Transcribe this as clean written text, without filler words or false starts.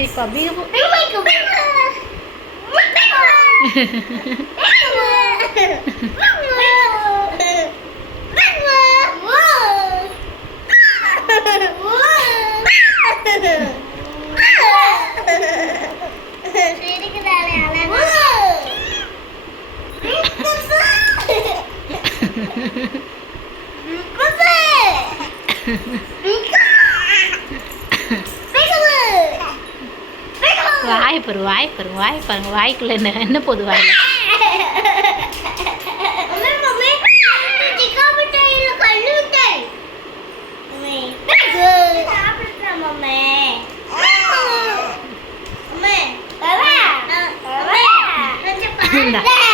சிரிப்பா பீகபு வாய் பாரு வாய் பாரு வாய் பாருங்க வாய்க்குள்ள என்ன போகுது வாயில இந்தா